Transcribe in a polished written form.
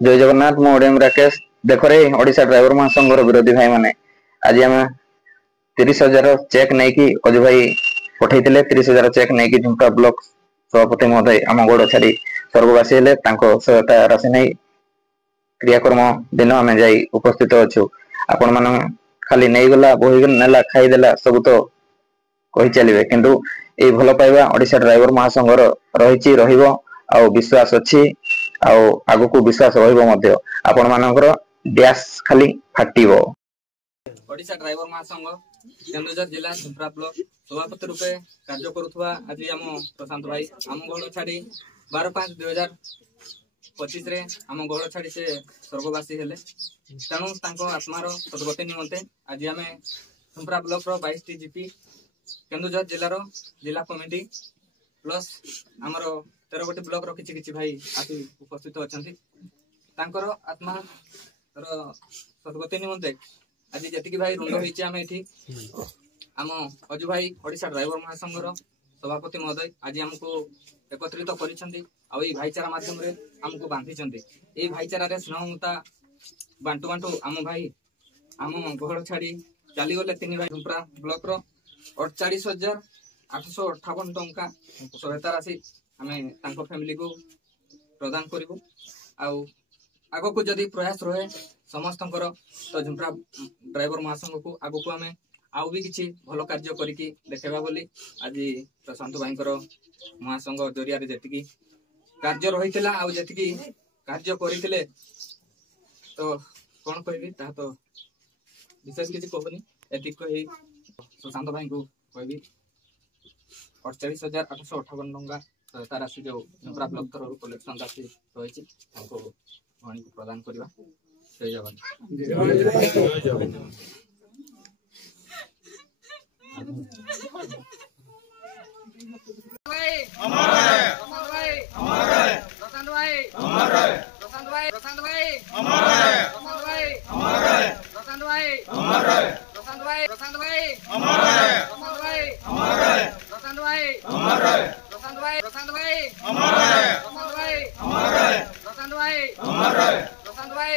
जय जगन्नाथ मु ओडियम राकेश देख रे ओडिशा ड्राइवर महासंघर विरोधी भाई माने आज आम 30,000 चेक नहीं कि अजु भाई पठे 30,000 चेक नहीं कि झुंका ब्लॉक सभापति महोदय आम गोड़ छाड़ी स्वर्गवासी हेले सहायता राशि नहीं क्रियाक्रम दिन आम जा उपस्थित अच्छु आपण मान खाली नहीं गला बोही नेला खाईदेला सब तो कही चलिए किंतु ये भल पाइबा ओडिशा ड्राइवर महासंघर रही रहिबो आ विश्वास अच्छी आगु को विश्वास रही आपण मानकर डैश खाली फाटिबो। ओडिशा ड्राइवर महासंघ केन्दुझर जिला झुंपरा ब्लॉक सभापति रूपे कार्य करुवा आज आम प्रशांत भाई आम गहड़ छाड़ी 12/5/2025 रे आम गहड़ छाड़ी से स्वर्गवासी हेले तेणु आत्मार सद्गति निमंते आज आम झुंपरा ब्लॉक 22 जीपी केन्दुझर जिलार जिला कमिटी प्लस आमर 13 गोटी ब्लॉक रो किछि भाई आसी उपस्थित अछंती तांकर आत्मा सद्गति निमंते आज जति भाई रुंड होइछि आमे एठी आम अजु भाई ओडिशा ड्राइवर महासंघर सभापति महोदय आज हमको एकत्रित करिसंती आ ई भाईचारा माध्यम रे हमको बांधिसंती ए भाईचारा रे स्नेहमता बांटू बांटू आम भाई आम गहड़ छाड़ी चली गले तीन भाई झुंपरा ब्लॉक रो 48,858 टंका सहायता राशि आम फैमिली को प्रदान करूँ आग को जदि प्रयास रहे समस्त तो झुंपरा ड्राइवर महासंघ को आग को आम आउ भी किसी भल कार्य करके देखा बोली आज प्रशांत भाई महासंघ जरिया जी कार्य रही जी कार्य करते तो कौन कह तो विशेष किसी कहूनी एति कही सुशांत भाई को कहि 48,858 टंका सहायता राशि जो झुंपरा ब्लॉक तरफ कलेक्शन राशि रही भणी को प्रदान करवा। जय जगन्नाथ। प्रशांत भाई